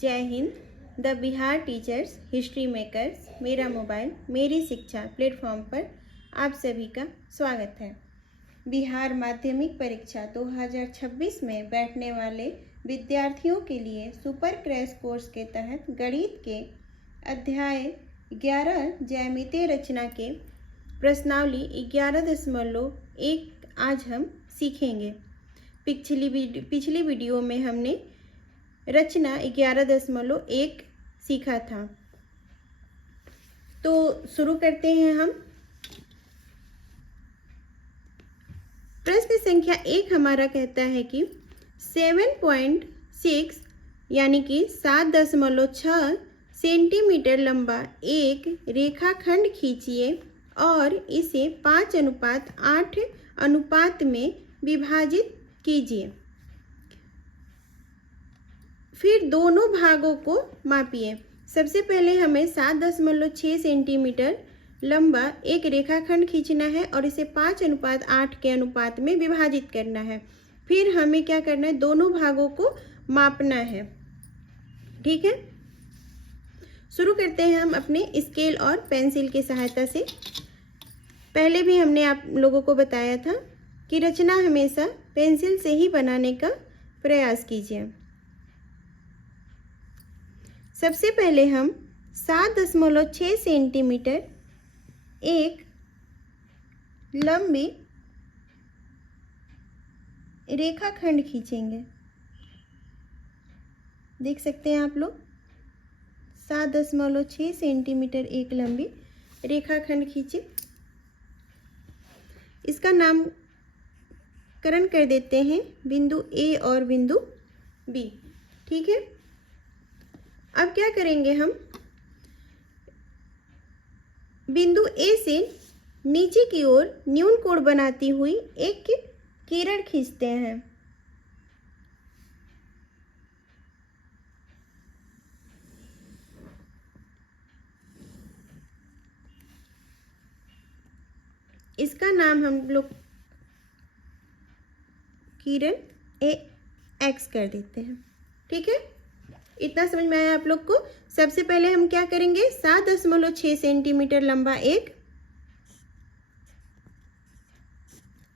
जय Hind. The Bihar teachers history makers मेरा mobile मेरी शिक्षा प्लेटफॉर्म पर आप सभी का स्वागत है। बिहार माध्यमिक परीक्षा 2026 में बैठने वाले विद्यार्थियों के लिए सुपर क्रैश कोर्स के तहत गणित के अध्याय 11 ज्यामितीय रचना के प्रश्नावली 11.1 आज हम सीखेंगे। पिछली वीडियो में हमने रचना 11.1 सीखा था। तो शुरू करते हैं हम। प्रश्न संख्या 1 हमारा कहता है कि 7.6 यानी कि 7.6 सेंटीमीटर लंबा एक रेखाखंड खींचिए और इसे 5:8 अनुपात में विभाजित कीजिए। फिर दोनों भागों को मापिए। सबसे पहले हमें 7.6 सेंटीमीटर लंबा एक रेखाखंड खींचना है और इसे 5:8 के अनुपात में विभाजित करना है। फिर हमें क्या करना है, दोनों भागों को मापना है। ठीक है, शुरू करते हैं हम अपने स्केल और पेंसिल की सहायता से। पहले भी हमने आप लोगों को बताया था कि रचना हमेशा पेंसिल से ही बनाने का प्रयास कीजिए। सबसे पहले हम 7.6 सेंटीमीटर एक लंबी रेखाखंड खींचेंगे। देख सकते हैं आप लोग, 7.6 सेंटीमीटर एक लंबी रेखाखंड खींचे। इसका नामकरण कर देते हैं बिंदु ए और बिंदु बी। ठीक है, अब क्या करेंगे, हम बिंदु ए से नीचे की ओर न्यून कोण बनाती हुई एक किरण खींचते हैं। इसका नाम हम लोग किरण ए एक्स कर देते हैं। ठीक है, इतना समझ में आया आप लोग को। सबसे पहले हम क्या करेंगे, 7.6 सेंटीमीटर लंबा एक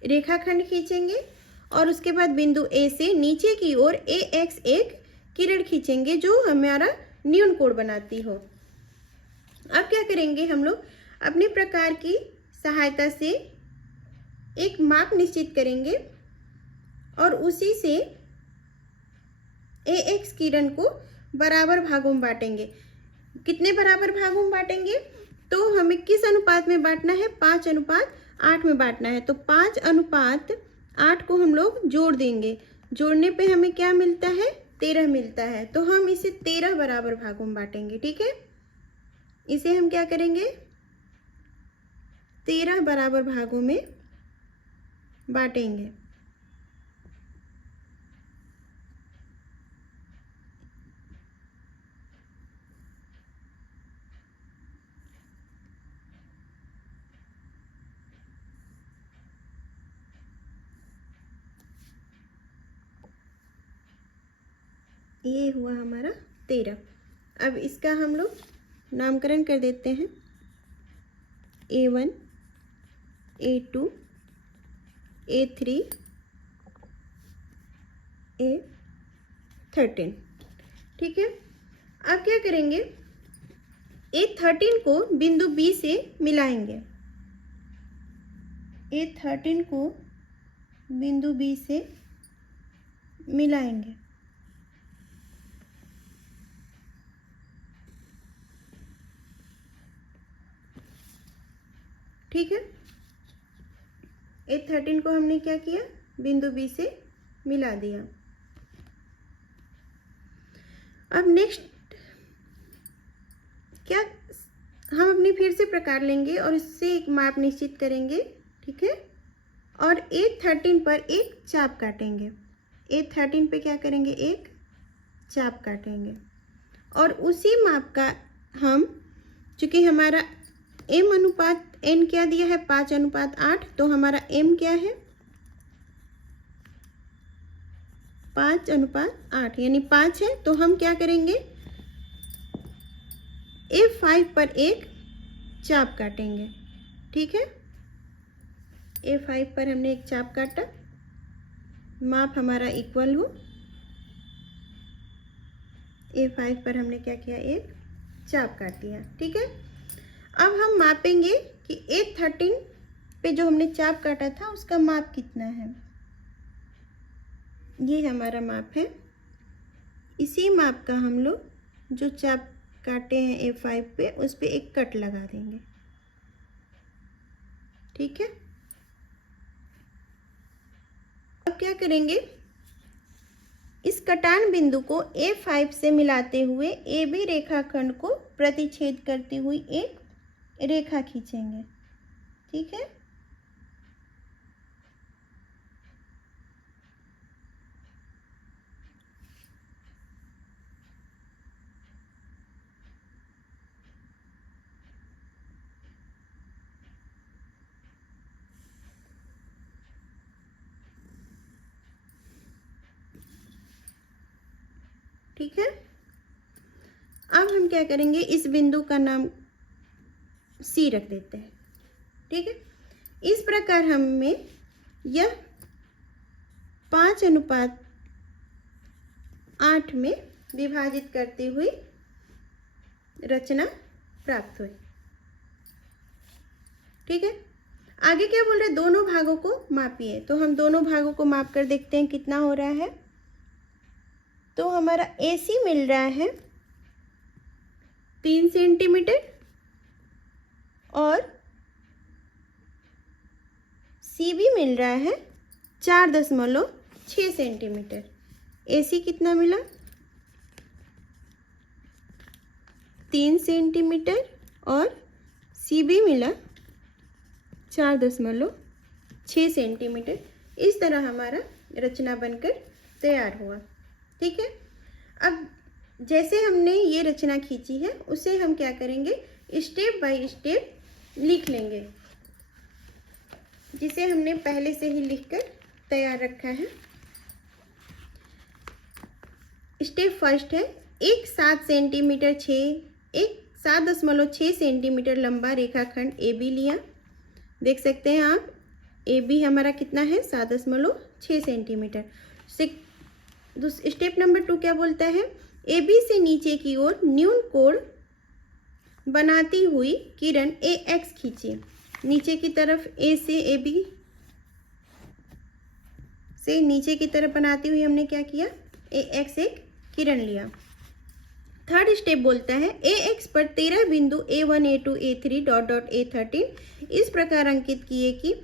रेखाखंड खींचेंगे और उसके बाद बिंदु ए से नीचे की ओर ए एक्स एक किरण खींचेंगे जो हमारा न्यून कोण बनाती हो। अब क्या करेंगे, हम लोग अपने प्रकार की सहायता से एक माप निश्चित करेंगे और उसी से ए एक्स किरण को बराबर भागों में बांटेंगे। कितने बराबर भागों में बांटेंगे, तो हमें किस अनुपात में बांटना है, 5:8 में बांटना है। तो 5:8 को हम लोग जोड़ देंगे। जोड़ने पे हमें क्या मिलता है, 13 मिलता है। तो हम इसे 13 बराबर भागों में बांटेंगे। ठीक है, इसे हम क्या करेंगे, 13 बराबर भागों में बांटेंगे। ये हुआ हमारा 13। अब इसका हम लोग नामकरण कर देते हैं, A1, A2, A3, A13। ठीक है, अब क्या करेंगे, A13 को बिंदु B से मिलाएंगे। A13 को बिंदु B से मिलाएंगे। ठीक है, A13 को हमने क्या किया, बिंदु B से मिला दिया। अब नेक्स्ट क्या, हम अपनी फिर से प्रकार लेंगे और इससे एक माप निश्चित करेंगे। ठीक है, और A13 पर एक चाप काटेंगे। A13 पे क्या करेंगे, एक चाप काटेंगे और उसी माप का हम, चूंकि हमारा m अनुपात n क्या दिया है, 5:8, तो हमारा m क्या है, 5:8 यानी 5 है। तो हम क्या करेंगे, A5 पर एक चाप काटेंगे। ठीक है, A5 पर हमने एक चाप काटा, माप हमारा इक्वल हो। A5 पर हमने क्या किया, एक चाप काट दिया। ठीक है, अब हम मापेंगे कि A13 पे जो हमने चाप काटा था उसका माप कितना है। ये हमारा माप है। इसी माप का हम लोग जो चाप काटे हैं A5 पे, उस पे एक कट लगा देंगे। ठीक है, अब क्या करेंगे, इस कटान बिंदु को A5 से मिलाते हुए AB रेखाखंड को प्रतिच्छेद करती हुई एक रेखा खींचेंगे। ठीक है, ठीक है, अब हम क्या करेंगे, इस बिंदु का नाम C रख देते हैं। ठीक है, इस प्रकार हमें यह 5:8 में विभाजित करती हुई रचना प्राप्त हुई। ठीक है, आगे क्या बोल रहे हैं, दोनों भागों को मापिए। तो हम दोनों भागों को माप कर देखते हैं कितना हो रहा है। तो हमारा AC मिल रहा है 3 सेंटीमीटर और CB मिल रहा है 4.6 सेंटीमीटर। AC कितना मिला, 3 सेंटीमीटर और CB मिला 4.6 सेंटीमीटर। इस तरह हमारा रचना बनकर तैयार हुआ। ठीक है, अब जैसे हमने ये रचना खींची है उसे हम क्या करेंगे, स्टेप बाय स्टेप लिख लेंगे, जिसे हमने पहले से ही लिखकर तैयार रखा है। स्टेप फर्स्ट है, एक 7.6 सेंटीमीटर लंबा रेखाखंड AB लिया। देख सकते हैं आप, AB हमारा कितना है, 7.6 सेंटीमीटर। स्टेप नंबर 2 क्या बोलता है, AB से नीचे की ओर न्यून कोण बनाती हुई किरण AX खींची। नीचे की तरफ A से AB से नीचे की तरफ बनाती हुई हमने क्या किया, AX एक किरण लिया। थर्ड स्टेप बोलता है, AX पर 13 बिंदु A1 A2 A3 dot dot A13 इस प्रकार अंकित किए कि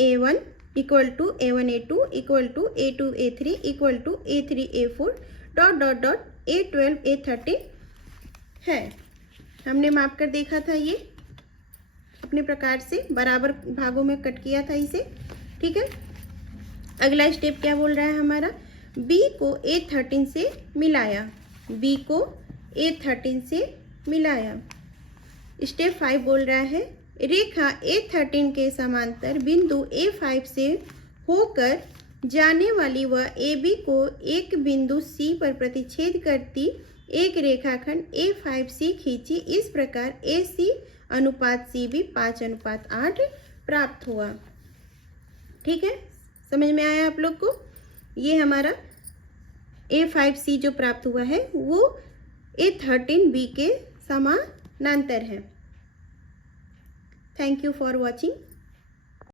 A1 equal to A1 A2 equal to A2 A3 equal to A3 A4 dot dot dot A12 A13 है। हमने माप कर देखा था, ये अपने प्रकार से बराबर भागों में कट किया था इसे। ठीक है, अगला स्टेप क्या बोल रहा है हमारा, B को A13 से मिलाया। B को A13 से मिलाया। स्टेप 5 बोल रहा है, रेखा A13 के समांतर बिंदु A5 से होकर जाने वाली वह AB को एक बिंदु C पर प्रतिच्छेद करती एक रेखाखंड A5C खींची। इस प्रकार AC अनुपात CB 5:8 प्राप्त हुआ। ठीक है, समझ में आया आप लोग को। ये हमारा A5C जो प्राप्त हुआ है वो A13B के समानांतर है। Thank you for watching.